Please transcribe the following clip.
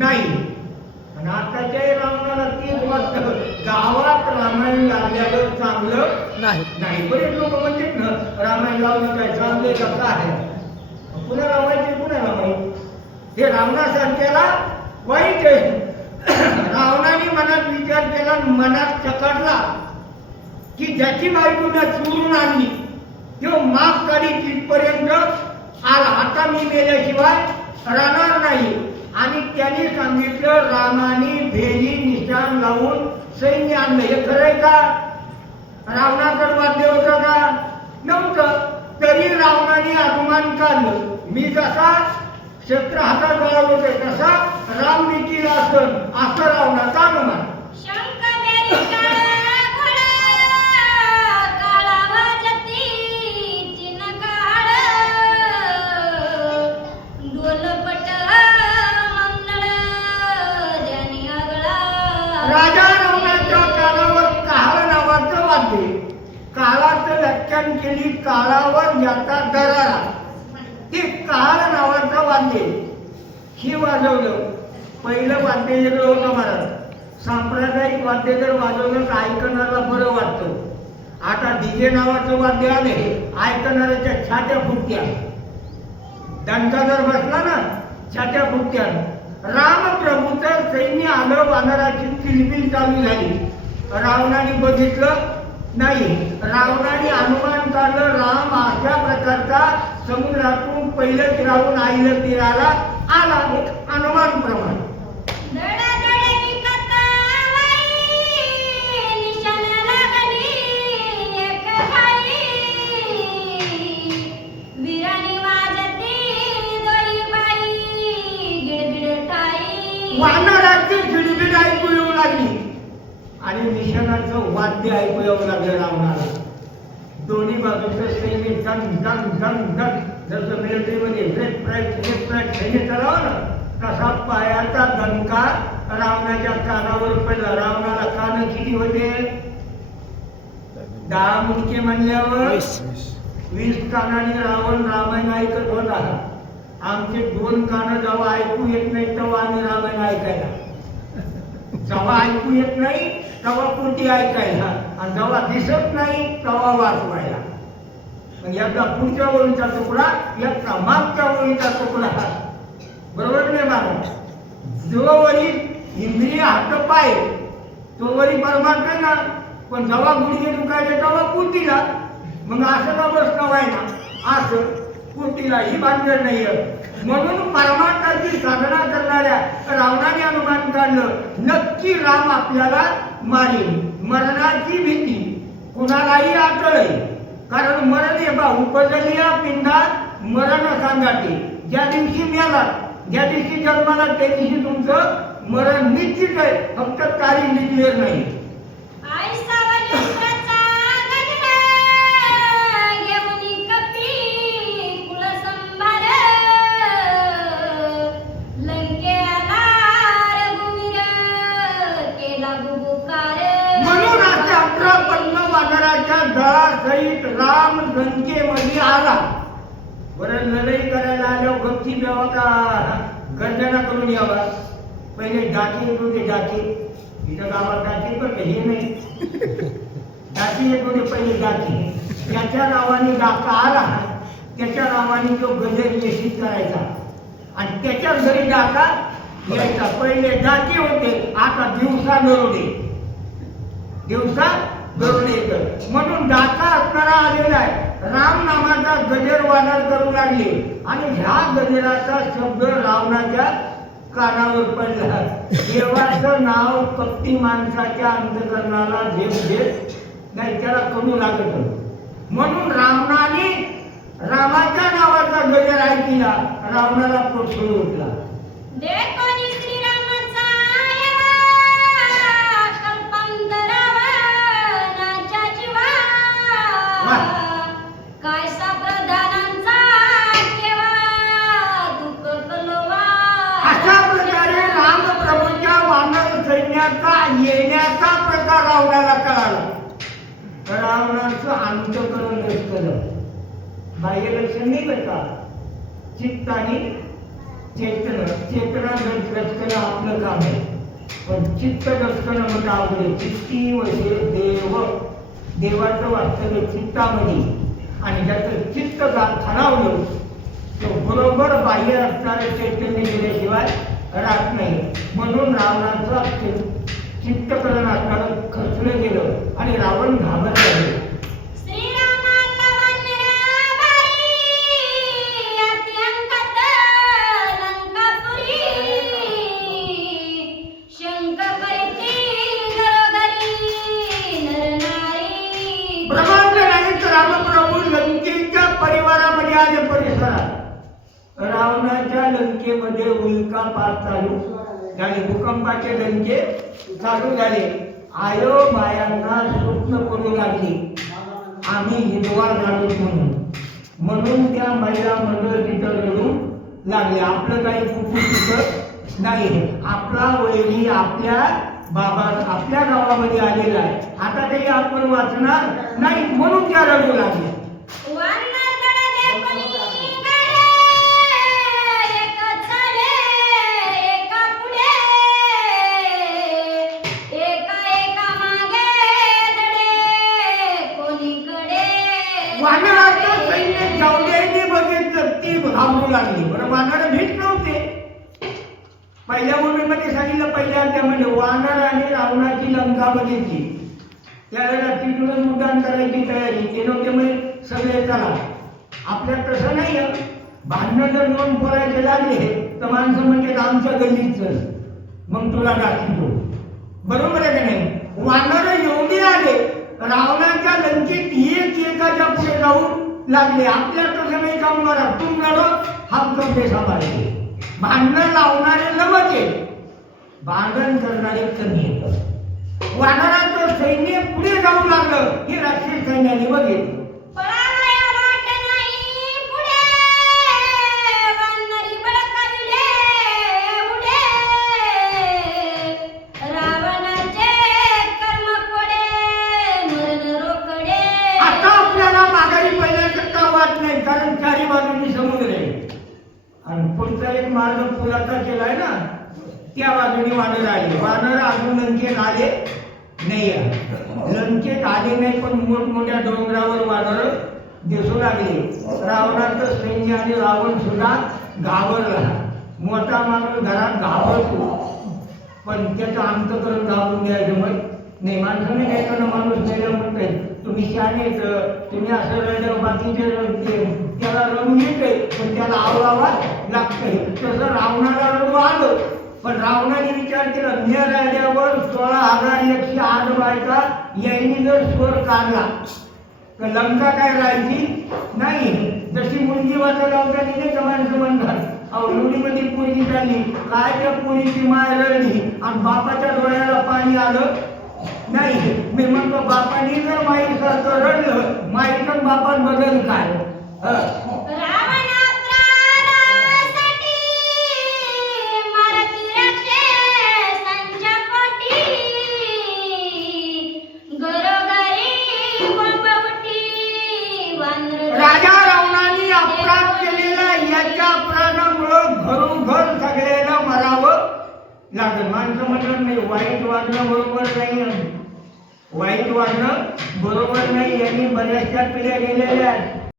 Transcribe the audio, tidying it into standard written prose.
नाही. आणि आताच्या रावणाला तीच वाटतं गावात रामायण लागल्यावर चांगलं नाही. बरेच लोक म्हणतात ना रामायण लावणं काय चांगले कसं आहे, कुणाला वाईट कुणाला वाईट, हे रावणासारख्याला वाईट आहे. रावणाने मनात विचार केला, मनात चकडला की ज्याची बायको चोरून आणली तो माग काढी तिथपर्यंत आला, आता मी मेल्याशिवाय राहणार नाही. आणि त्यांनी सांगितलं, रामाने भेरी निशाण लावून सैन्य आणलं. हे खरंय का? रावणाकडे वाद्य होतं का? नव्हतं. तरी रावणाने अनुमान काढलं, मी जसा शस्त्र हातात बाळगतोय तसा राम देखील असन, असं रावणाचा अनुमान. राजा रावणाच्या कानावर काळ नावाचं वाद्य, काळाचं व्याख्यान केली, काळावर ज्याचा दरारा, ते काळ नावाचं वाद्य ही वाजवलं. पहिलं वाद्य वेगळं होतं महाराज. सांप्रदायिक वाद्य जर वाजवलं तर ऐकणाऱ्याला बरं वाटतं. आता डीजे नावाचं वाद्य आले, ऐकणाऱ्याच्या छात्या फुटत्या. दणका जर बसला ना छात्या फुटत्या. रामप्रभूचं सैन्य आलं, वानराची किलबिल चालू झाली. रावणाने बघितलं नाही, रावणाने अनुमान काढलं, राम अशा प्रकारचा समुद्रातून पहिलं राहून आईलं तीराला आला. अनुमान प्रमाण वानराची गिडगिड ऐकू येऊ लागली आणि निशाणाचं वाद्य ऐकू येऊ लागलं रावणाला. दोन्ही बाजूचं सैन्य डन डन डन डन, जसं मिलिटरीमध्ये लेफ्ट राईट सैन्य चालवं ना, तसा पायाचा दणका रावणाच्या कानावर पडला. रावणाला कान किती होते? 10 मुंडके म्हणल्यावर 20 कानाने रावण रामायण ऐकत होता. आमचे 2 कान जेव्हा ऐकू येत नाही तेव्हा आम्ही रामायण ऐकायला, जेव्हा ऐकू येत नाही तेव्हा पुढची ऐकायला, आणि जेव्हा दिसत नाही तेव्हा वाचवायला. याचा पुढच्या ओळीचा तुकडा, याचा मागच्या ओळीचा तुकडा, बरोबर नाही महाराज? जोवरी इंद्रिय हात पाय तोवरी परमार्थ ना, पण जेव्हा गुडघे दुखायचे तेव्हा पुढीला. मग असं का बसणं व्हायना, असं पुढीला ही भानगड नाही. म्हणून परमार्थाची साधना करणाऱ्या रावणाने अनुमान काढलं, नक्की राम आपल्याला मारेल. मरणाची भीती कुणालाही आटळे, कारण मरण हे बा उपजली या पिंडात मरण सांगाते. ज्या दिवशी मेला, ज्या दिवशी जन्माला, त्या दिवशी तुमचं मरण निश्चित आहे, फक्त तारीख डिक्लेअर नाही. दळासहित राम लंकेमध्ये आला. बरं, लढाई करायला आल्यावर गपची द्यावा का गर्जना करून यावा? पहिले डाके येत होते, डाके. इथं गावात डाके पण हे नाही, डाके येत होते पहिले, डाके. त्याच्या नावाने डाका आला, त्याच्या नावाने तो गजर निश्चित करायचा आणि त्याच्या घरी डाका यायचा. पहिले डाके होते, आता दिवसा दरोडे, दिवसा दरोडे येत. म्हणून डाका असणारा आलेला आहे. राम नामाचा गजर वानर करू लागले आणि ह्या गजराचा शब्द रावणाच्या कानावर पडला. देवाचं नाव कपटी माणसाच्या अंतकरणाला झेप देत नाही, त्याला करू लागत. म्हणून रावणाने रामाच्या नावाचा गजर ऐकला, रावणाला पोट उठला. येण्याचा प्रकार रावणाला कळाला. रावणाचं अंतःकरण नसतं, बाह्य लक्षण नाही बरं का, चित्त आणि चेतना रचकणं आपलं काम आहे, पण चित्त रचकणं म्हणजे अवघड. चित्ती वशे देवाचं वास्तव्य चित्तामध्ये, आणि ज्याचं चित्त खालावलं तो बरोबर बाह्य असणारं चैतन्य गेल्याशिवाय राहत नाही. म्हणून रावणाचं चित्तकरण असणारं खचलं गेलं आणि रावण घाबरला गेला. रावणाच्या लंकेमध्ये उल्कापात चालू झाले, भूकंपाचे लंके चालू झाले. आयो मायांना स्वप्न पडू लागली आम्ही हिंदवा झालो म्हणून त्या महिला मंडळ तिथं रडू लागले. आपलं काही कुठून तिथं नाही, आपला वैरी आपल्या बाबा आपल्या गावामध्ये आलेला आहे, आता काही आपण वाचणार नाही म्हणून त्या रडू लागल्या. वानराचं सैन्य जेवढ्यांनी बघितलं ती घाबरू लागली. बरं, वानर भीत नव्हते. पहिल्या मूवीमध्ये सांगितलं, पहिल्या त्यामध्ये वानर आणि रावणाची लंका बघितली, त्यावेळेला तिथूनच उड्डाण करायची तयारी. ते नव्हते म्हणजे सगळे चला. आपल्यात तसं नाही आहे. भांडणं जर दोन पोरायचे लागले तर माणसं म्हणजे आमच्या गल्लीत चल, मग तुला दाखवतो. बरोबर आहे का नाही? वानर एवढे आले रावणाच्या लंकेत, एक एकाच्या पुढे जाऊ लागले. आपल्या तसं नाही काम करा, तुम लढो हम कपडे सांभाळले. भांडणं लावणारे लवचे, भांडण करणारे कमी येत. वानराचं सैन्य पुढे जाऊ लागलं हे राक्षस सैन्याने बघितलं. कारण चारी बाजूनी समुद्र आहे आणि पुढचा एक मार्ग पुलाचा केलाय ना, त्या बाजूनी वानर आले. वानर अजून लंकेत आले नाही, लंकेत आले नाही, पण मोठमोठ्या डोंगरावर वानर दिसू लागले. रावणाचं सैन्य आणि रावण सुद्धा घाबरला. मोठा माणूस घरात घाबरतो, पण त्याचं अंतकरण घाबरून द्यायचं मग नाही. माणसाने काय करणं, माणूस गेलं म्हणतंय तुम्ही शाळेत तुम्ही असं रडल्यावर बाकीचे त्याला रडू येते, पण त्याला आवडावा लागतंय. तसं रावणाला रडू आलं, पण रावणाने विचार केला, मी राहिल्यावर 16,108 बायका यांनी जर स्वर काढला तर लंका काय राहायची नाही. जशी मुलगी वाचा लावताना नाही का माणसं म्हणतात, अहो एवढीमध्ये पोरगी झाली काय, त्या पोरीची माय रडली आणि बापाच्या डोळ्याला पाणी आलं नाही. मी म्हणतो बापाने जर माईसारखं रडलं, माईचं बापान बदल काय? राजा रावणाने अपराध केलेला, याच्या अपराधामुळं घरोघर सगळ्याला मरावं लागेल. माणसं म्हणत नाही वाईट वागणं बरोबर नाही, वाईट वागणं बरोबर नाही. यांनी बऱ्याचशा पिढ्या गेलेल्या आहेत.